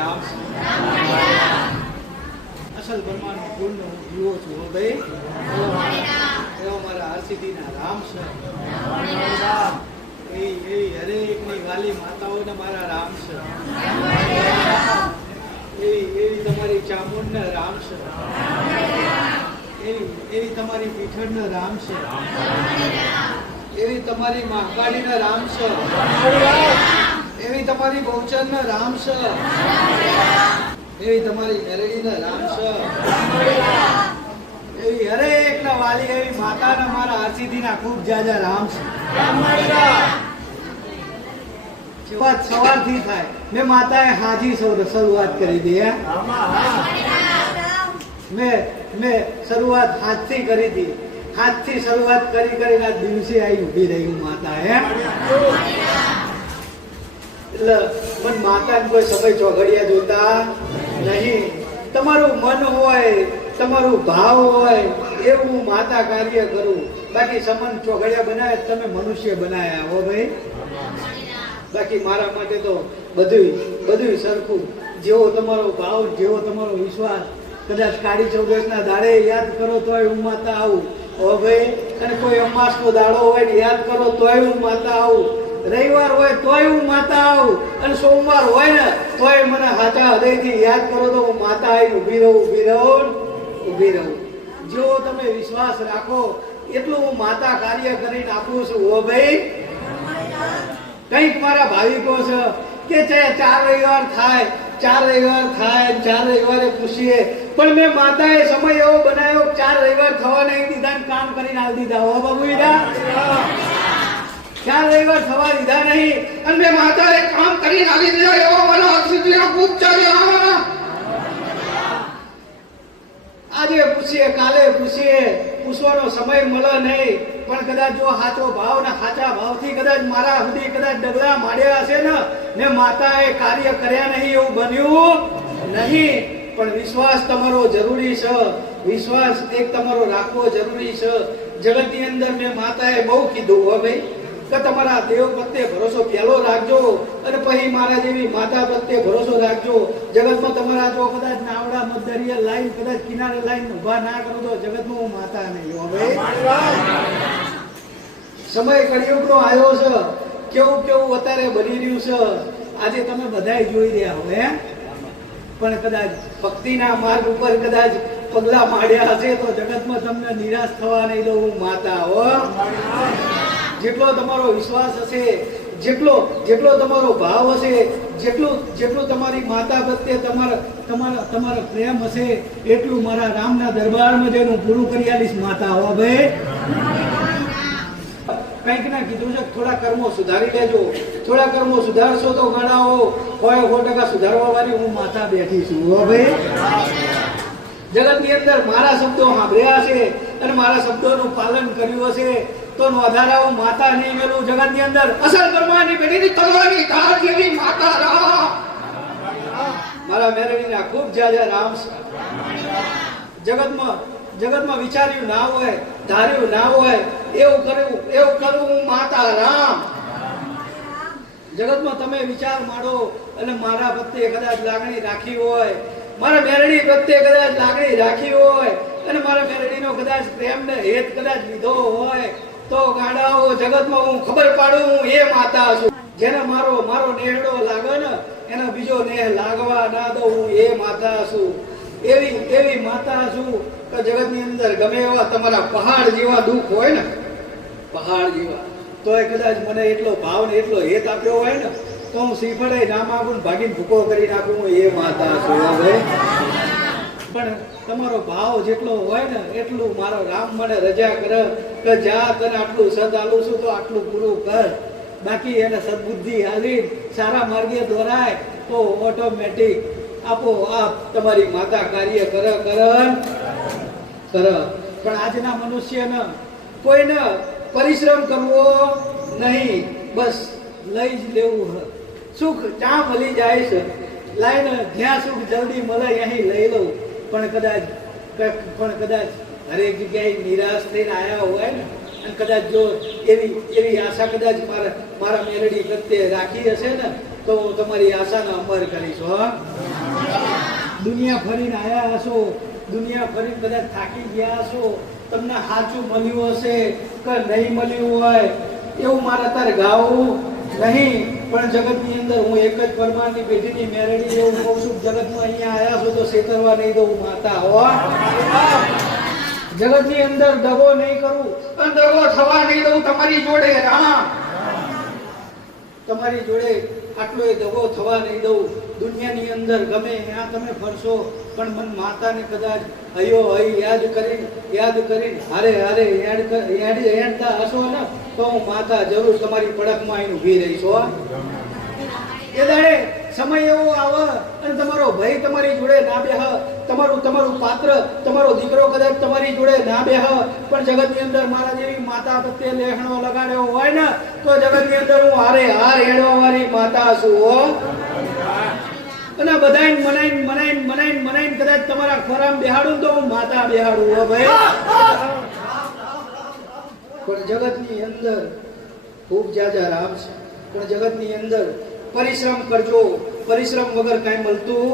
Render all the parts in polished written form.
રામ છે. અસલ બ્રહ્માનો ગુણનો જીવો છું હો ભાઈ. એવા મારા હરસિદ્ધિના રામ છે. એવી હરેકની વાલી માતાઓને મારા રામ છે. એવી તમારી ચામુંડના રામ છે. એવી તમારી પીઠળના રામ છે. એવી તમારી મહાકાળીના રામ છે. એવી તમારી બહુચરના રામ છે. એવી તમારી મેલડીના રામ છે. એવી હરેકના વાલી એવી માતાના મારા હરસિદ્ધિના ખૂબ જાજા રામ છે. સવારથી થાય મેં માતાએ હાજી શરૂઆત કરી દી. મેં શરૂઆત હાથથી કરી હતી. હાથથી શરૂઆત કરીને આ દિવસે આવી ઉભી રહી માતા. એટલે મન માતાને કોઈ સમય ચોઘડિયા જોતા નહીં. તમારું મન હોય, તમારું ભાવ હોય એવું માતા કાર્ય કરું. બાકી સમન ચોઘડિયા બનાવે તમે મનુષ્ય બનાયા હો ભાઈ. બાકી મારા માટે તો બધું સરખું. જેવો તમારો ભાવ, જેવો તમારો વિશ્વાસ. કદાચ કાળી ચૌદસના દાડે યાદ કરો તોય હું માતા આવું હો ભાઈ. અને કોઈ અમાસનો દાડો હોય ને યાદ કરો તોય હું માતા આવું. રવિવાર હોય તોય હું માતા આવું. અને સોમવાર હોય ને તોય મને હાચા હૃદયથી યાદ કરો તો હું માતા આવીને ઊભી રહું. જો તમે વિશ્વાસ રાખો એટલું હું માતા કાર્ય કરીને આપું છું હો ભાઈ. કંઈક મારા ભાવિકો છે કે 4 રવિવાર થાય, 4 રવિવારે પૂછીએ પણ મેં માતાએ સમય એવો બનાવ્યો 4 રવિવાર થવા નહીં દીધા, કામ કરીને આવી દીધા હો બાબુ. 4 રવિવાર થવા દીધા નહીં અને મેં માતાએ કામ કરીને આવી દીધા. એવો મને હરસિદ્ધિનો ખૂબ ચાલ્યો. આજે પૂછીએ, કાલે પૂછીએ, પૂછવાનો સમય મળે નહીં. પણ કદાચ જો સાચો ભાવ ને સાચા ભાવથી કદાચ મારા સુધી કદાચ ડગલા માંડ્યા હશે ને માતાએ કાર્ય કર્યા નહીં એવું બન્યું નહીં. પણ વિશ્વાસ તમારો જરૂરી છે. વિશ્વાસ એક તમારો રાખવો જરૂરી છે. જગતની અંદર મેં માતાએ બહુ કીધું હો ભાઈ કે તમારા દેવ પ્રત્યે ભરોસો પહેલો રાખજો અને પછી મારા જેવી માતા પ્રત્યે ભરોસો રાખજો. જગતમાં તમારા જો કદાચ નાવડા મધદરિયા લાઈન કદાચ કિનારે લાઈન ઉભા ના કરો તો જગતમાં હું માતા નહીં હો ભાઈ. સમય કળિયુગનો આવ્યો છે. કેવું અત્યારે બની રહ્યું છે આજે તમે બધાય જોઈ રહ્યા હવે. પણ કદાચ ભક્તિના માર્ગ ઉપર કદાચ પગલા માંડ્યા હશે તો જગતમાં તમને નિરાશ થવા નહીં દઉં હું માતા હો. જેટલો તમારો વિશ્વાસ હશે, જેટલો તમારો ભાવ હશે, જેટલું તમારી માતા પ્રત્યે તમારો પ્રેમ હશે એટલું મારા રામના દરબારમાં જેનું પૂરું કરી આલીશ માતા હો ભાઈ. કંઈક ના કીધું છે થોડા કર્મો સુધારી લેજો. થોડા કર્મો સુધારશો તો ગણાવો હોય 100% સુધારવા વાળી હું માતા બેઠી છું હો ભાઈ. જગતની અંદર મારા શબ્દો સાંભળ્યા છે અને મારા શબ્દોનું પાલન કર્યું હશે તો નોંધારા હું માતા નહીં મેલું. જગતની અંદર અસલ બ્રહ્માની બેટીની તલવારની ધાર જેવી માતા રામ. મારા મેરડીના ખૂબ જાજા રામ છે. જગતમાં વિચાર્યું ના હોય, ધાર્યું ના હોય એવું કરું હું માતા રામ. જગતમાં તમે વિચાર માંડો અને મારા પ્રત્યે કદાચ લાગણી રાખી હોય, મારા મેરડી પ્રત્યે કદાચ લાગણી રાખી હોય અને મારા મેરડીનો કદાચ પ્રેમને હેત કદાચ લીધો હોય તો ગાડાઓ જગતમાં હું ખબર પાડું હું એ માતા છું. જેને મારો નેહડો લાગે ને એનો બીજો નેહ લાગવા ના દઉં હું એ માતા છું. એવી માતા છું કે જગતની અંદર ગમે એવા તમારા પહાડ જેવા દુઃખ હોય ને, પહાડ જેવા, તો એ કદાચ મને એટલો ભાવ ને એટલો હેત આપ્યો હોય ને તો હું શ્રીફળે ના માગું ભાગીને ભૂકો કરી નાખું હું એ માતા છું હવે. પણ તમારો ભાવ જેટલો હોય ને એટલું મારો રામ મને રજા કરે કે જા તને આટલું સદ આલું છું તો આટલું પૂરું કર. બાકી એને સદબુદ્ધિ આલી સારા માર્ગે દોરાય તો ઓટોમેટિક આપોઆપ તમારી માતા કાર્ય કરે. પણ આજના મનુષ્યને કોઈને પરિશ્રમ કરવો નહીં, બસ લઈ જ લેવું. સુખ ચા મળી જાય છે લાઈને જ્યાં સુખ જલ્દી મળે અહીં લઈ લઉં. પણ કદાચ હરેક જગ્યાએ નિરાશ થઈને આવ્યા હોય ને અને કદાચ જો એવી આશા કદાચ મારા મેલડી પ્રત્યે રાખી હશે ને તો હું તમારી આશાને અમર કરીશ હો. દુનિયા ફરીને આવ્યા હશો, દુનિયા ફરીને બધા થાકી ગયા હશો, તમને સાચું મળ્યું હશે કે નહીં મળ્યું હોય એવું મારે અત્યારે ગાવું નહીં. પણ જગતની અંદર હું એક જ પરમારની પેઢીની મેરડી એવું કહું છું, જગતમાં અહીંયા આવ્યા છો તો છેતરવા નહીં દઉં માતા હો. જગતની અંદર દગો નહીં કરું અને દગો થવા નહીં દઉં તમારી જોડે. હા, તમારી જોડે આટલો એ દગો થવા નહીં દઉં. દુનિયાની અંદર ગમે ત્યાં તમે ફરશો પણ મન માતાને કદાચ હૈયો હઈ યાદ કરીને હારે હેડતા હશો ને તો હું માતા જરૂર તમારી પડખમાં આવીને ઊભી રહીશ હો. એ દાડે સમય એવો આવે અને તમારો ભાઈ તમારી જોડે ના બેહ, તમારું પાત્ર તમારો દીકરો કદાચ તમારી જોડે ના બેહ, પણ જગતની અંદર મારા જેવી માતા પ્રત્યે લેખણો લગાડ્યો હોય ને તો જગતની અંદર હું હારે હાર હેડવા વાળી માતા છું હો. અને બધાને મનાઈને કદાચ તમારા ખોરામ બેહાડું તો હું માતા બેહાડું હો ભાઈ. પણ જગતની અંદર ખૂબ જાજા રામ છે, પણ જગતની અંદર પરિશ્રમ કરજો, પરિશ્રમ વગર કાંઈ મળતું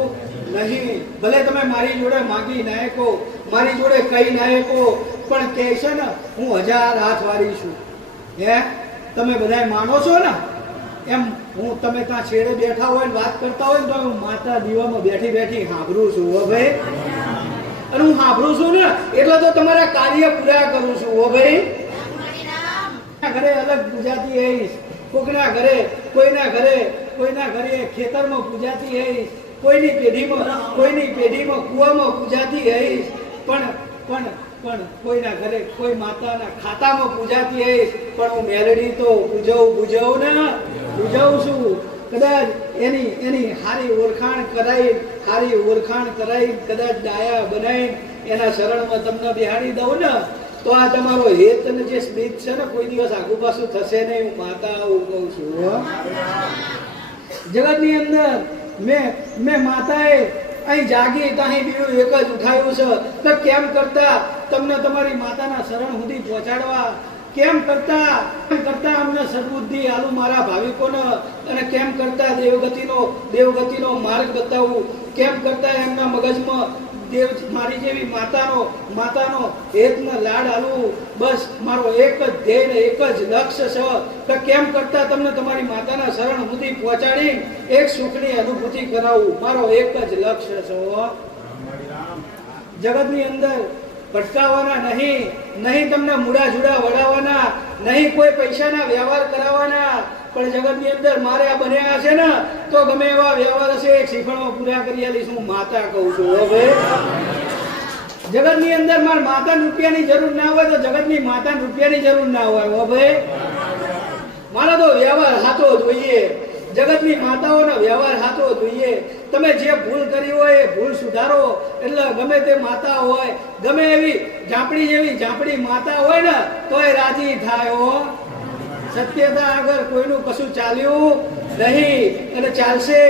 નહીં. ભલે તમે મારી જોડે માગી નાયકો, મારી જોડે કઈ નાયકો, પણ કહે છે ને હું 1000 હાથ વાળી છું. હે તમે બધા માનો છો ને એમ હું તમે ત્યાં છેડે બેઠા હોય વાત કરતા હોય ને તો હું માતા દીવામાં બેઠી સાંભળું છું હો ભાઈ. અને હું સાંભળું છું ને એટલે તો તમારા કાર્ય પૂરા કરું છું હો ભાઈ. ઘરે અલગ પૂજાતી હઈશ, કોઈના ઘરે ખેતરમાં પૂજાતી હઈશ, કોઈની પેઢીમાં કુવામાં પૂજાતી હઈશ, પણ કોઈના ઘરે કોઈ માતાના ખાતામાં પૂજાતી હઈશ. પણ હું મેલડી તો પૂજવું છું. કદાચ એની હારી ઓળખાણ કરાઈ કદાચ ડાયા બનાવી એના શરણમાં તમને બિહાડી દઉં ને તો આ તમારો હેત અને જે સ્મિત છે ને કોઈ દિવસ આગુ પાછું થશે નહીં. હું માતા આવું કહું છું. જગતની અંદર મેં માતાએ અહીં જાગી ત્યાં બીજું એક જ ઉઠાવ્યું છે તો કેમ કરતા તમને તમારી માતાના શરણ સુધી પહોંચાડવા, કેમ કરતા અમને સદબુદ્ધિ આલુ મારા ભાવિકોને, અને કેમ કરતા દેવગતિનો માર્ગ બતાવું, કેમ કરતા એમના મગજમાં મારી જેવી માતાનો હેતનો લાડ આલવું. બસ મારો એક જ ધ્યેય, એક જ લક્ષ્ય છે કે કેમ કરતા તમને તમારી માતાના શરણ સુધી પહોંચાડી એક સુખની અનુભૂતિ કરાવું. મારો એક જ લક્ષ્ય છે. જગતની અંદર ભટકાવાના નહીં તમને મૂડા જુડા વડાવવાના, નહીં કોઈ પૈસાના વ્યવહાર કરાવવાના. પણ જગતની અંદર મારે આ બન્યા છે ને તો ગમે એવા વ્યવહાર હશે એક શીખવામાં પૂરા કરી આલીશ. હું માતા કહું છું હવે. જગતની અંદર મારે માતા રૂપિયાની જરૂર ના હોય તો જગતની માતા રૂપિયાની જરૂર ના હોય હવે. મારે તો વ્યવહાર સાચો જોઈએ, જગતની માતાઓનો વ્યવહાર સાચો જોઈએ. તમે જે ભૂલ કરી હોય એ ભૂલ સુધારો. એટલે ગમે તે માતા હોય, ગમે એવી ઝાંપડી માતા હોય ને તો એ રાજી થાય હો. સત્યતા આગળ કોઈનું કશું ચાલ્યું નહીં અને ચાલશે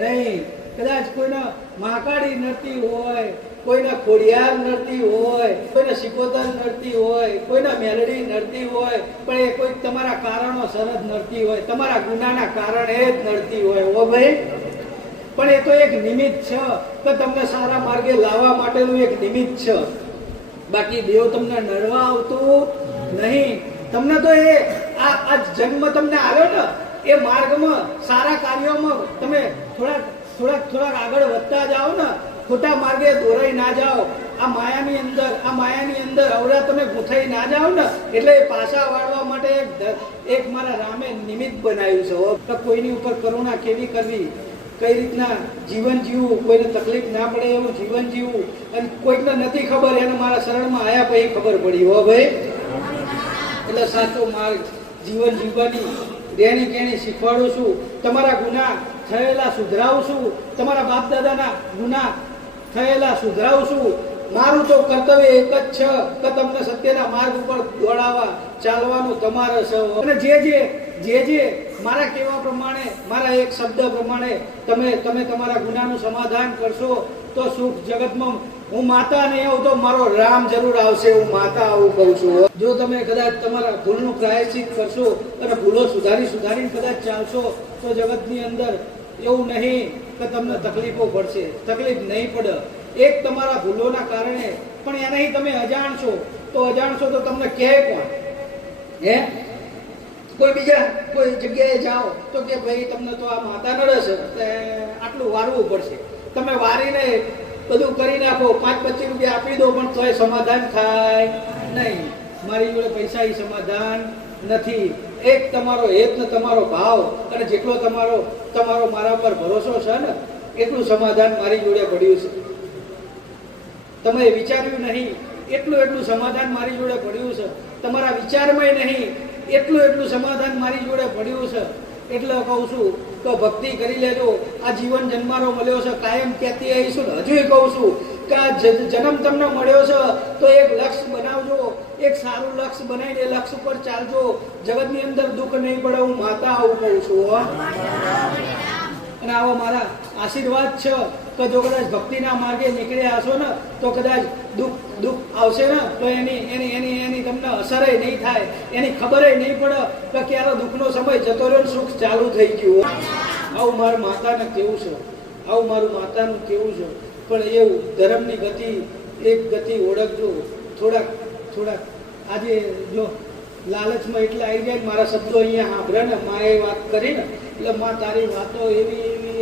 નહીં. કદાચ કોઈને મહાકાળી નડતી હોય, કોઈને ખોડિયાર નડતી હોય, કોઈને સિકોતર નડતી હોય, કોઈને મેલડી નડતી હોય, પણ એ કોઈ તમારા કારણો સરજ નડતી હોય, તમારા ગુનાના કારણે જ નડતી હોય હો ભાઈ. પણ એ તો એક નિમિત્ત છે કે તમને સારા માર્ગે લાવવા માટેનું એક નિમિત્ત છે. બાકી દેવ તમને નડવા આવતું નહીં. તમને તો એ આ જન્મ તમને આવ્યો ને એ માર્ગમાં સારા કાર્યોમાં તમે થોડાક આગળ વધતા જાઓ ને, ખોટા માર્ગે દોરાઈ ના જાઓ. આ માયાની અંદર અવરા તમે ગૂંથાઈ ના જાઓ ને એટલે એ પાછા વાળવા માટે એક મારા રામે નિમિત્ત બનાવ્યું છે. કોઈની ઉપર કરુણા કેવી કરવી, કઈ રીતના જીવન જીવવું, કોઈને તકલીફ ના પડે એવું જીવન જીવવું, અને કોઈકને નથી ખબર એને મારા શરણમાં આવ્યા પછી ખબર પડી હો ભાઈ. એટલે સાચો માર્ગ જીવન જીવવાની રહેણી કેણી શીખવાડું છું. તમારા ગુના થયેલા સુધરાવું છું, તમારા બાપ દાદાના ગુના થયેલા સુધરાવું છું. મારું તો કર્તવ્ય એક જ છે કે તમને સત્યના માર્ગ ઉપર દોડાવવા ચાલવાનું તમારે છે. અને જે મારા કહેવા પ્રમાણે, મારા એક શબ્દ પ્રમાણે તમે તમારા ગુનાનું સમાધાન કરશો તો સુખ જગતમાં હું માતા નહીં આવું તો મારો રામ જરૂર આવશે. હું માતા આવું કહું છું. જો તમે કદાચ તમારા ભૂલનું પ્રાયશ્ચિત કરશો અને ભૂલો સુધારીને કદાચ ચાલશો તો જગતની અંદર એવું નહીં કે તમને તકલીફો પડશે, તકલીફ નહીં પડે. એક તમારા ભૂલોના કારણે, પણ એનાથી તમે અજાણ છો તો તમને કહે કોણ? હે, કોઈ બીજા કોઈ જગ્યાએ જાઓ તો કે ભાઈ તમને તો આ માતા નડે છે, આટલું વારવું પડશે. તમે વારીને બધું કરી નાખો, 5-25 રૂપિયા આપી દો, પણ તોય સમાધાન થાય નહીં. મારી જોડે પૈસા એ સમાધાન નથી. એક તમારો હેત ને તમારો ભાવ અને જેટલો તમારો મારા પર ભરોસો છે ને એટલું સમાધાન મારી જોડે પડ્યું છે. તમે વિચાર્યું નહીં એટલું સમાધાન મારી જોડે પડ્યું છે. તમારા વિચારમાં નહીં એટલું સમાધાન મારી જોડે પડ્યું છે. એટલે કહું છું કે ભક્તિ કરી લેજો. આ જીવન જન્મારો મળ્યો છે, કાયમ કહેતી આવીશું. હજુય કહું છું કે આ જન્મ તમને મળ્યો છે તો એક લક્ષ્ય બનાવજો, એક સારું લક્ષ્ય બનાવીને એ લક્ષ્ય ઉપર ચાલજો. જગતની અંદર દુઃખ નહીં પડે, હું માતા આવું કહું છું. અને આવો મારા આશીર્વાદ છે કે જો કદાચ ભક્તિના માર્ગે નીકળ્યા હશો ને તો કદાચ દુઃખ આવશે ને તો એની તમને અસરે નહીં થાય, એની ખબરે નહીં પડે કે ક્યારે દુઃખનો સમય જતો રહ્યો, સુખ ચાલુ થઈ ગયું. આવું મારા માતાને કેવું છે, આવું મારું માતાનું કેવું છે. પણ એવું ધર્મની ગતિ, એક ગતિ ઓળખજો. થોડાક આજે જો લાલચમાં એટલા આવી જાય, મારા શબ્દો અહીંયા સાંભળે ને, માએ વાત કરી ને એટલે માં તારી વાતો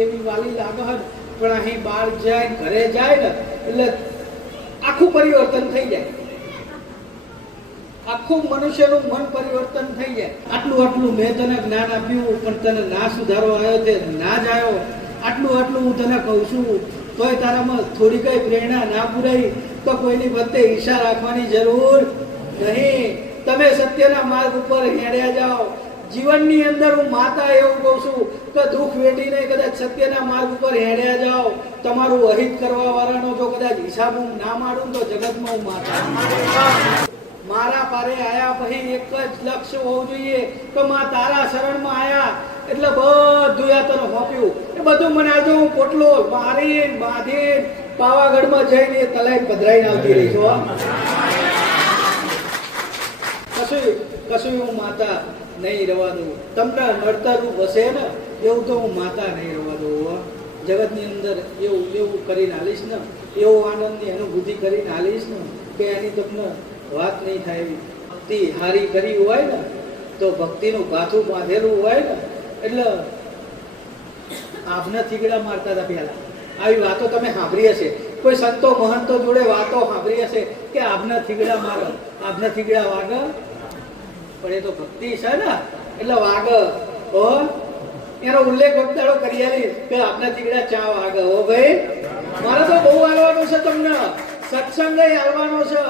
એવી વાલી લાગે છે, પણ અહીં બહાર જાય ઘરે જાય ને એટલે આખું પરિવર્તન થઈ જાય, આખું મનુષ્યનું મન પરિવર્તન થઈ જાય. આટલું મેં તને જ્ઞાન આપ્યું પણ તને ના સુધારો આવ્યો તે ના જ આવ્યો. આટલું હું તને કહું છું તોય તારામાં થોડી કઈ પ્રેરણા ના પૂરાઈ તો કોઈની વચ્ચે ઈર્ષા રાખવાની જરૂર નહીં. તમે સત્યના માર્ગ ઉપર હેડ્યા જાઓ. જીવનની અંદર હું માતા એવું કહું છું કે દુઃખ વેઠીને કદાચ સત્યના માર્ગ ઉપર હેડ્યા જાઓ. તમારું અહિત કરવા વાળાનો જો કદાચ હિસાબ હું ના મારું તો જગતમાં હું માતા. મારા પારે આયા પછી એક જ લક્ષ્ય હોવું જોઈએ કે માં તારા શરણમાં આયા એટલે બધું આ તને હોપ્યું. એ બધું મને આજે હું પોટલો મારી બાંધી પાવાગઢમાં જઈને તલાઈ પધરાઈને આવતી રહી છું. કશું હું માતા નહીં રવા દઉં. તમને નડતર રૂપ હશે ને એવું તો હું માતા નહીં રવા દઉં. જગતની અંદર એવું કરીને હાલીશ ને, એવો આનંદની અનુભૂતિ કરીને હાલીશ ને કે એની તમને વાત નહીં થાય. ભક્તિ હારી કરી હોય ને તો ભક્તિનું ગાથું બાંધેલું હોય ને એટલે આપને થીગડા મારતા હતા પહેલા. આવી વાતો તમે સાંભળી હશે, કોઈ સંતો મહંતો જોડે વાતો સાંભળી હશે કે આપને થીગડા મારો, આપને થીગડા વાગે, પણ એ તો ભક્તિ છે ને એટલે વાગ. એનો ઉલ્લેખ વખતાડો કરી આલી કે આપના થીગડા ચા વાગ. હો ભાઈ, મારે તો બહુ આવવાનું છે, તમને સત્સંગ આવવાનો છે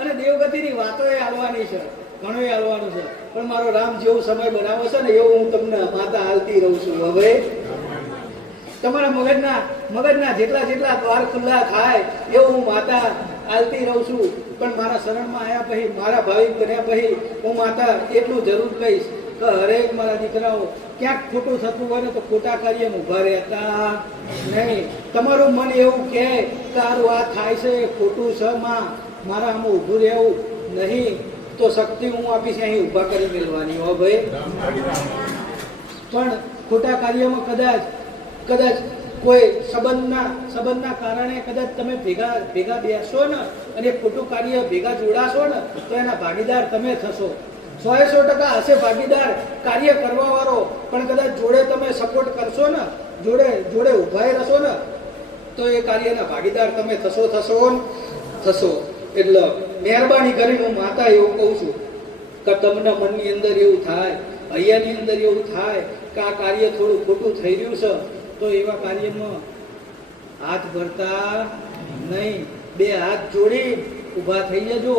અને દેવગતિની વાતો આવવાની છે, ઘણું આવવાનું છે. પણ મારો રામ જેવો સમય બનાવો છે ને એવું હું તમને માતા હાલતી રહું છું. હવે તમારા મગજના જેટલા દ્વાર ખુલ્લા થાય એવું હું માતા હાલતી રહું છું. પણ મારા શરણમાં આવ્યા પછી, મારા ભાવિક બન્યા પછી હું માતા એટલું જરૂર કહીશ કે હરેક મારા દીકરાઓ ક્યાંક ખોટું થતું હોય ને તો ખોટા કાર્યમાં ઊભા રહેતા નહીં. તમારું મન એવું કહે કે સારું આ થાય છે ખોટું છે માં, મારા આમાં ઊભું રહેવું નહીં તો શક્તિ હું આપીશ અહીં ઊભા કરી મેળવાની. હો ભાઈ, પણ ખોટા કાર્યમાં કદાચ કોઈ સંબંધના કારણે કદાચ તમે ભેગા બેસશો ને અને ખોટું કાર્ય ભેગા જોડાશો ને તો એના ભાગીદાર તમે થશો. 100% હશે ભાગીદાર કાર્ય કરવા વાળો, પણ કદાચ જોડે તમે સપોર્ટ કરશો ને, જોડે ઉભા રહેશો ને તો એ કાર્યના ભાગીદાર તમે થશો. એટલે મહેરબાની કરીને હું માતા એવું કહું છું કે તમને મનની અંદર એવું થાય, અહીંયાની અંદર એવું થાય કે આ કાર્ય થોડું ખોટું થઈ રહ્યું છે તો એવા કાર્યમાં હાથ ભરતા નહીં. 2 હાથ જોડી ઊભા થઈ જજો.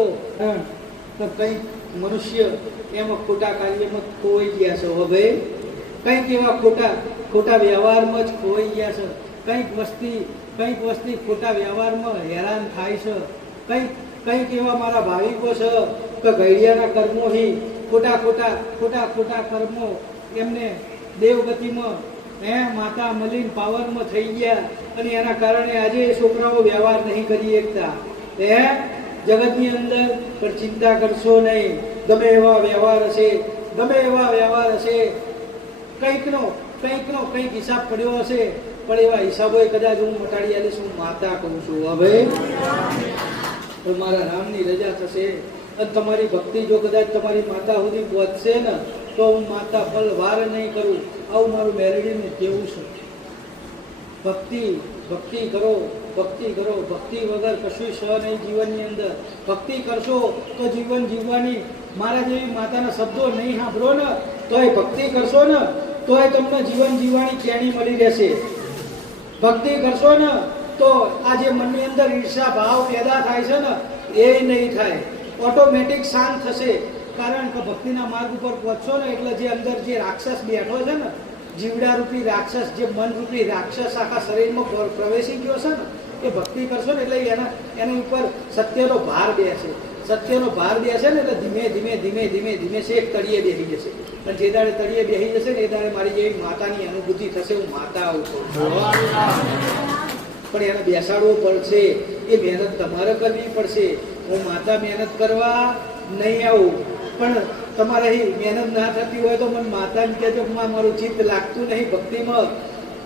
તો કંઈક મનુષ્ય એમાં ખોટા કાર્યમાં ખોવાઈ ગયા છે. હવે કંઈક એવા ખોટા વ્યવહારમાં જ ખોવાઈ ગયા છે. કંઈક વસ્તી ખોટા વ્યવહારમાં હેરાન થાય છે. કંઈક એવા મારા ભાવિકો છે કે ઘડિયાના કર્મોથી ખોટા કર્મો એમને દેવગતિમાં માતા મલિન પાવરમાં થઈ ગયા અને એના કારણે આજે છોકરાઓ વ્યવહાર નહીં કરી શકતા. જગતની અંદર પણ ચિંતા કરશો નહીં. ગમે એવા વ્યવહાર હશે કંઈકનો કંઈકનો કંઈક હિસાબ પડ્યો હશે, પણ એવા હિસાબો કદાચ હું મટાડી આલીશ. હું માતા કહું છું હવે તો મારા રામની રજા થશે. અને તમારી ભક્તિ જો કદાચ તમારી માતા સુધી પહોંચશે ને તો હું માતા ફલ વાર નહીં કરું. આવું મારું મેલેડીનું કેવું છે. ભક્તિ ભક્તિ કરો, ભક્તિ કરો. ભક્તિ વગર કશું સ નહીં જીવનની અંદર. ભક્તિ કરશો તો જીવન જીવવાની. મારા જેવી માતાના શબ્દો નહીં સાંભળો ને તોય ભક્તિ કરશો ને તોય તમને જીવન જીવવાની કેણી મળી રહેશે. ભક્તિ કરશો ને તો આ જે મનની અંદર ઈર્ષા ભાવ પેદા થાય છે ને એ નહીં થાય. ઓટોમેટિક શાંત થશે. કારણ કે ભક્તિના માર્ગ ઉપર પહોંચશો ને એટલે જે અંદર જે રાક્ષસ બેઠો છે ને, જીવડા રૂપી રાક્ષસ, જે મન રૂપી રાક્ષસ આખા શરીરમાં પ્રવેશી ગયો છે ને, એ ભક્તિ કરશો ને એટલે એના ઉપર સત્યનો ભાર બેસે. સત્યનો ભાર બેસે ને એટલે ધીમે ધીમે ધીમે ધીમે ધીમે છે એક તળિયે બેસી જશે. અને જે દાડે તળિયે બેસી જશે ને એ દાડે મારી જેવી માતાની અનુભૂતિ થશે. હું માતા આવું છું. પણ એને બેસાડવું પડશે. એ મહેનત તમારે કરવી પડશે. હું માતા મહેનત કરવા નહીં આવું, પણ તમારે મહેનત ના થતી હોય તો મને માતાને કહેજો મારું ચિત્ત લાગતું નહીં ભક્તિમાં.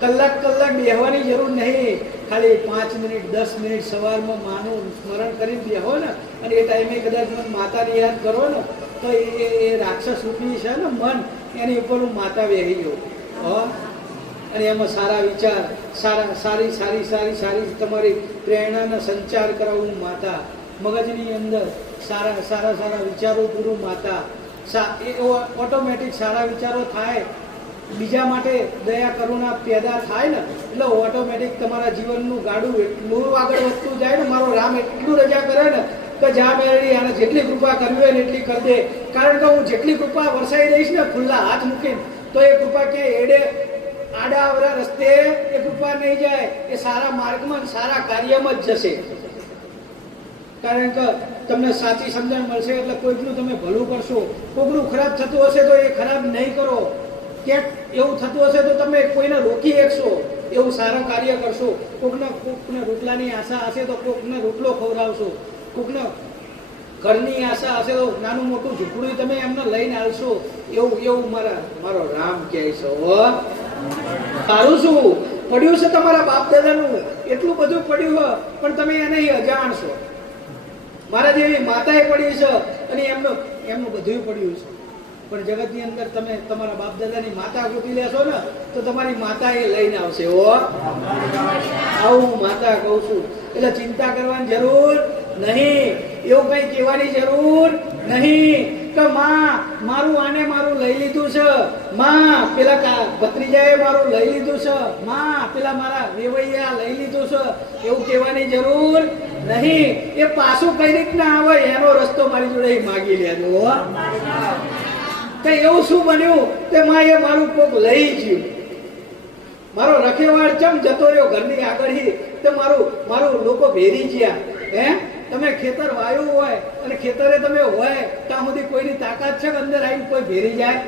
કલાક બેહવાની જરૂર નહીં. ખાલી 5 મિનિટ 10 મિનિટ સવારમાં માનું સ્મરણ કરીને બેહો ને અને એ ટાઈમે કદાચ મને માતાને યાદ કરો ને તો એ રાક્ષસ રૂપી છે ને મન, એની ઉપર હું માતા બેસી જાઉં. અને એમાં સારા વિચાર, સારી તમારી પ્રેરણાનો સંચાર કરાવું માતા. મગજની અંદર સારા વિચારો પૂરું માતા. એ ઓટોમેટિક સારા વિચારો થાય, બીજા માટે દયા કરુણા પેદા થાય ને એટલે ઓટોમેટિક તમારા જીવનનું ગાડું એટલું આગળ વધતું જાય ને. મારો રામ એટલું રજા કરે ને કે જા મેળવી આને જેટલી કૃપા કરવી હોય ને એટલી કરી દે. કારણ કે હું જેટલી કૃપા વરસાઈ દઈશ ને ખુલ્લા હાથ મૂકીને તો એ કૃપા ક્યાંય આડા અવરા રસ્તે એ કૃપા નહીં જાય. એ સારા માર્ગમાં સારા કાર્યમાં જ જશે. કારણ કે તમને સાચી સમજણ મળશે એટલે કોઈકનું તમે ભલું કરશો. કોઈકનું ખરાબ થતું હશે તો એ ખરાબ નહીં કરો. ક્યાંક એવું થતું હશે તો તમે કોઈને રોકી શકશો, એવું સારું કાર્ય કરશો. કોકને રોટલાની આશા હશે તો કોકને રોટલો ખવડાવશો. કોકને ઘરની આશા હશે તો નાનું મોટું ઝૂંપડું તમે એમને લઈને આવશો. એવું મારો રામ કહે છે. સારું શું પડ્યું છે તમારા બાપ દાદાનું, એટલું બધું પડ્યું હોય પણ તમે એને અજાણ છો. મારા જેવી માતાએ પડી છે અને એમનું બધું પડ્યું છે. પણ જગતની અંદર તમે તમારા બાપ દાદાની માતા ગોતી લેશો ને તો તમારી માતા એ લઈને આવશે. આવું હું માતા કહું છું. એટલે ચિંતા કરવાની જરૂર નહીં. એવું કઈ કહેવાની જરૂર નહીં કે મારું આને મારું લઈ લીધું છે, પેલા ભત્રીજાએ મારું લઈ લીધું છે, પેલા મારા વેવૈયા લઈ લીધું છે, એવું કહેવાની જરૂર નહીં. એ પાછું કઈ રીતના આવે એનો રસ્તો મારી જોડે માગી લેજો. કઈ એવું શું બન્યું કે એ મારું કોક લઈ ગયું. મારો રખેવાળ ચમ જતો રહ્યો ઘરની આગળ તો મારું લોકો ભેરી ગયા. તમે ખેતર વાયું હોય અને ખેતરે તમે હોય ત્યાં સુધી કોઈની તાકાત છે કે અંદર આવીને કોઈ ભેરી જાય?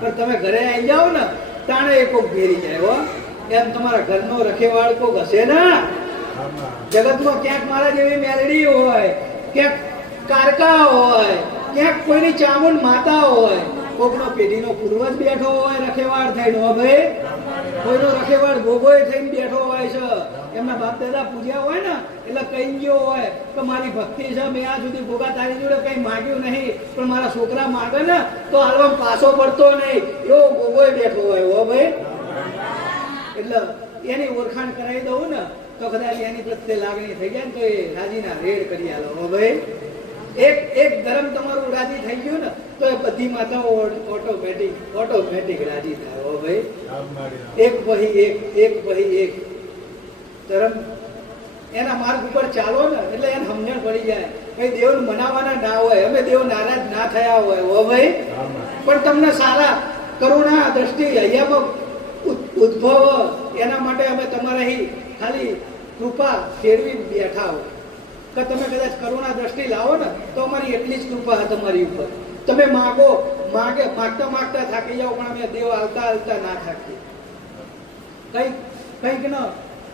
પણ તમે ઘરે આવી જાઓ ને તાણે એ કોક ભેરી જાય. એમ તમારા ઘરનો રખેવાળ કોક હશે ને. જગતમાં ક્યાંક મારા જેવી મેલડી હોય, ક્યાંક કારકા હોય, ક્યાંક કોઈની ચામુંડ માતા હોય, કોકનો પેઢીનો પૂર્વજ બેઠો હોય રખેવાળ થઈને. ભાઈ કોઈનો રખેવાળ ભોગોય થઈને બેઠો હોય છે. એમના બાપ દાદા પૂજ્યા હોય ને એટલે કઈ ગયો હોય કે મારી ભક્તિ છે, મેં આ સુધી ભોગા તારી જોડે કઈ માગ્યું નહીં પણ મારા છોકરા માગે ને તો હાલવા પાછો પડતો નહીં, એવો ભોગોય બેઠો હોય. ભાઈ એટલે એની ઓળખાણ કરાવી દઉં ને તો કદાચ એની પ્રત્યે લાગણી થઈ જાય ને તો એ રાજીના રેડ કરી આલો. ભાઈ એક ધર્મ તમારું રાજી થઈ ગયું ને તો એ બધી માતાઓ ઓટોમેટિક રાજી થાય. ભાઈ એક પછી એક ધર્મ એના માર્ગ ઉપર ચાલો ને એટલે એને સમજણ પડી જાય. કઈ દેવ મનાવવાના ના હોય, અમે દેવ નારાજ ના થયા હોય. ભાઈ પણ તમને સારા કરુણા દ્રષ્ટિ હૈયામાં ઉદ્ભવ એના માટે અમે તમારે ખાલી કૃપા ફેરવી બેઠા હો કે તમે કદાચ કરુણા દ્રષ્ટિ લાવો ને તો અમારી એટલી જ કૃપા છે તમારી ઉપર. તમે માગતા થાકી જાઓ પણ અમે દેવ આવતા ના થાકીએ. કંઈક ન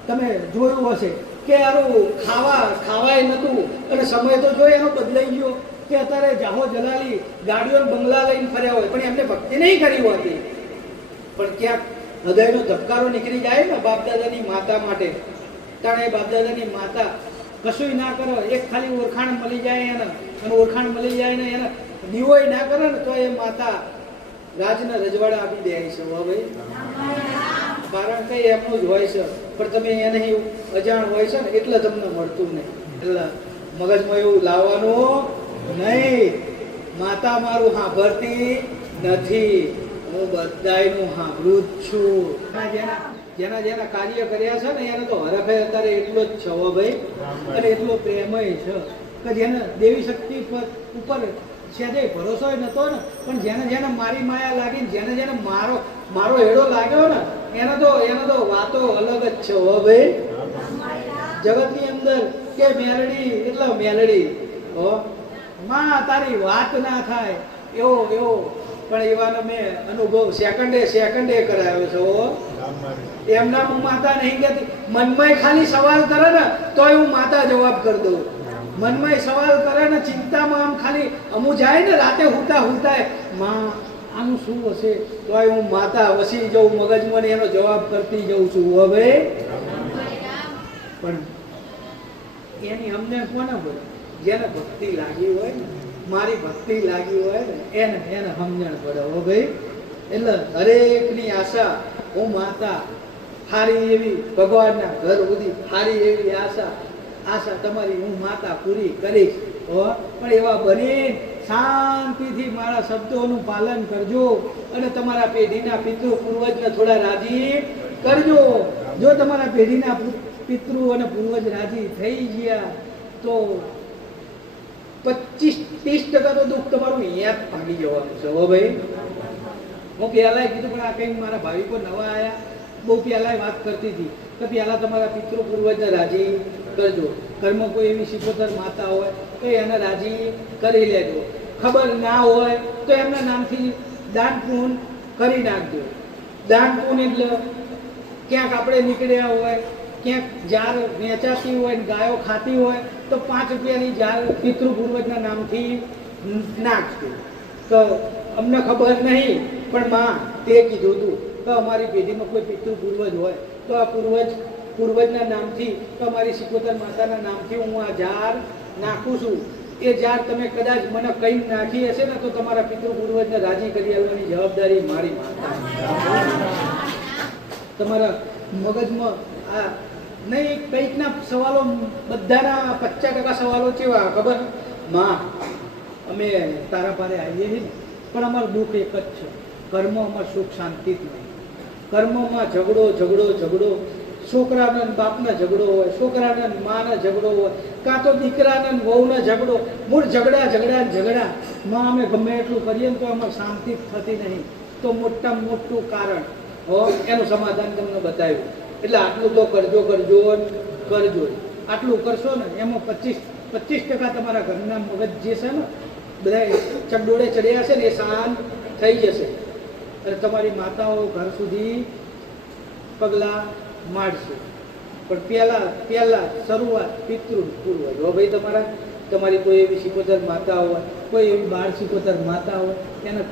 તમે જોયું હશે કે યારું ખાવાય નતું અને સમય તો જો એનો બદલાઈ ગયો કે અત્યારે જાહો જલાલી ગાડીઓ બંગલા લઈને ફર્યા હોય પણ એમને ભક્તિ નહીં કરી હોતી. પણ ક્યાંક હૃદયનો ધબકારો નીકળી જાય ને બાપ દાદાની માતા માટે. તાણે બાપ દાદાની માતા કશું ના કરો, એક ખાલી ઓળખાણ મળી જાય એને, અને ઓળખાણ મળી જાય ને એને દીવોય ના કરે ને તો એ માતા રાજના રજવાડા આપી દે છે. હવે કારણ કઈ એમનું જ હોય છે, પણ તમે એને અજાણ હોય છે ને એટલે તમને મળતું નહીં. એટલે મગજમાં એવું લાવવાનું નહીં, માતા મારું સાંભળતી નથી, હું બધાયનું સાંભળું જ છું. જેના જેના કાર્ય કર્યા છે ને એને તો હરખે અત્યારે એટલો જ છે હો ભાઈ, અને એટલો પ્રેમય છે કે જેને દેવી શક્તિ ઉપર સહેજે ભરોસો નતો ને, પણ જેને જેને મારી માયા લાગી, જેને જેને મારો હેડો લાગ્યો ને એને તો વાતો અલગ જ છે હો ભાઈ. જગતની અંદર કે મેલડી એટલે મેલડી હો માં તારી વાત ના થાય એવો પણ એવાનો મેં અનુભવ સેકન્ડે કરાયો છે હો. એમના હું માતા નહીં કહેતી, મનમાં ખાલી સવાલ કરે ને તોય હું માતા જવાબ કરી દઉં. મનમાં સવાલ કરે ને ચિંતામાં આમ ખાલી અમુક જાય ને રાતે હુતા માં આનું શું હશે તોય હું માતા વસી જઉં મગજમાં એનો જવાબ કરતી જઉં છું હવે. પણ એની અમને કોને બોલે? જેને ભક્તિ લાગી હોય ને, મારી ભક્તિ લાગી હોય ને એને સમજણ પડે હો ભાઈ. એટલે હરેકની આશા હું માતા સારી એવી ભગવાનના ઘર સુધી સારી એવી આશા તમારી હું માતા પૂરી કરીશ હો. પણ એવા બની શાંતિથી મારા શબ્દોનું પાલન કરજો અને તમારા પેઢીના પિતૃ પૂર્વજને થોડા રાજી કરજો. જો તમારા પેઢીના પિતૃ અને પૂર્વજ રાજી થઈ ગયા તો 25-30% તો દુઃખ તમારું અહીંયા જ ભાગી જવાનું છે હો ભાઈ. હું પહેલાં કીધું પણ આ કંઈક મારા ભાવિકો નવા આવ્યા, બહુ પહેલાં વાત કરતી હતી કે પહેલાં તમારા પિતૃ પૂર્વજને રાજી કરજો. ઘરમાં કોઈ એવી શિકોતર માતા હોય તો એને રાજી કરી લેજો. ખબર ના હોય તો એમના નામથી દાન પૂન કરી નાખજો. દાન પૂન એટલે ક્યાંક આપણે નીકળ્યા હોય, ક્યાંક જાર વેચાતી હોય, ગાયો ખાતી હોય તો 5 રૂપિયાની જાર પિતૃ પૂર્વજના નામથી નાખજો. તો અમને ખબર નહીં પણ માં તે કીધું હતું તો અમારી પેઢીમાં કોઈ પિતૃ પૂર્વજ હોય તો આ પૂર્વજના નામથી તો અમારી શિકોતર માતાના નામથી હું આ જાર નાખું છું. એ જાર તમે કદાચ મને કઈ નાખી હશે ને તો તમારા પિતૃ પૂર્વજને રાજી કરી આવવાની જવાબદારી મારી માતા. તમારા મગજમાં આ નહીં કંઈકના સવાલો, બધાના 50% સવાલો કેવા ખબર? માં અમે તારા પારે આવીએ છીએ ને પણ અમારું દુઃખ એક જ છે, કર્મમાં અમારે સુખ શાંતિ જ નહીં. કર્મમાં ઝઘડો, છોકરાને બાપને ઝઘડો હોય, છોકરાને માને ઝઘડો હોય, કાં તો દીકરાને વહુને ઝઘડો, મૂળ ઝઘડા. માં અમે ગમે એટલું કરીએ ને તો અમારે શાંતિ થતી નહીં. તો મોટામાં મોટું કારણ એનું સમાધાન તમને બતાવ્યું. એટલે આટલું તો કરજો. આટલું કરશો ને એમાં 25% તમારા ઘરના મગજ જે છે ને બધા ચકડોળે ચડ્યા છે ને એ શાંત થઈ જશે અને તમારી માતાઓ ઘર સુધી પગલાં માંડશે. પણ પહેલા શરૂઆત પિતૃ પૂર્વજ હો ભાઈ. તમારી કોઈ એવી શિકોતર માતા હોય, કોઈ એવી બાળ શિકોતર માતા હોય એને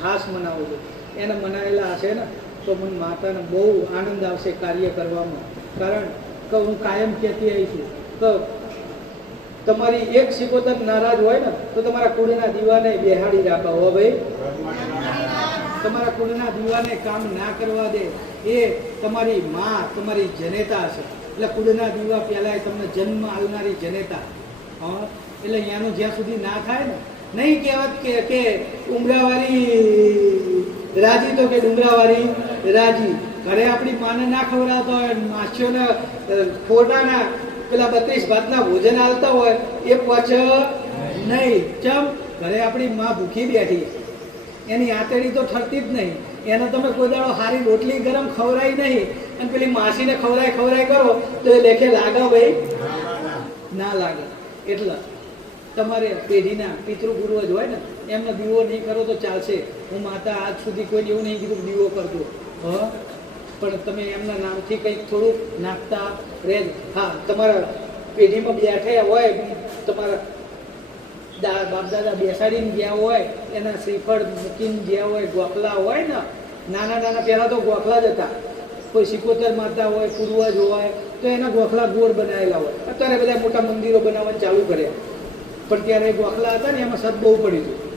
ખાસ મનાવજો. એને મનાવેલા હશે ને તો મને માતાને બહુ આનંદ આવશે કાર્ય કરવામાં. કારણ કે હું કાયમ કહેતી આવી છું કે તમારી એક શિકોતર નારાજ હોય ને તો તમારા કુળના દીવાને બેહાડી રાખો હો ભાઈ. તમારા કુળના દીવાને કામ ના કરવા દે એ તમારી માં, તમારી જનેતા છે. એટલે કુળના દીવા પહેલાં તમને જન્મ આલનારી જનેતા. એટલે અહીંયાનું જ્યાં સુધી ના થાય ને, નહીં કહેવત કે ઉમરાવાળી રાજી તો કે ડુંગરાવાળી રાજી. ઘરે આપણી માને ના ખવડાવતા હોય, માછીઓને ખોટાના પેલા 32 ભાતના ભોજન આવતા હોય એ પચ નહીં. ચમ ઘરે આપણી માં ભૂખી બેઠી, એની આતેડી તો ઠરતી જ નહીં. એને તમે કોઈ દાડો સારી રોટલી ગરમ ખવડાવી નહીં અને પેલી માસીને ખવડાય કરો તો એ લેખે લાગે ભાઈ? ના લાગે. એટલે તમારે પેઢીના પિતૃ પૂર્વજ હોય ને એમનો દીવો નહીં કરો તો ચાલશે. હું માતા આજ સુધી કોઈ એવું નહીં કીધું દીવો કરજો. પણ તમે એમના નામથી કંઈક થોડુંક નાખતા રહેજો. હા, તમારા પેઢીમાં બેઠા હોય, તમારા બાપ દાદા બેસાડીને ગયા હોય, એના શ્રીફળ મૂકીને ગયા હોય, ગોખલા હોય ને નાના નાના પહેલાં તો ગોખલા જ હતા. કોઈ સિકોતર માતા હોય, પૂર્વજ હોય તો એના ગોખલા ગોળ બનાવેલા હોય. અત્યારે બધા મોટા મંદિરો બનાવવાનું ચાલુ કર્યા, પણ ત્યારે ગોખલા હતા ને એમાં સત બહુ પડ્યું હતું.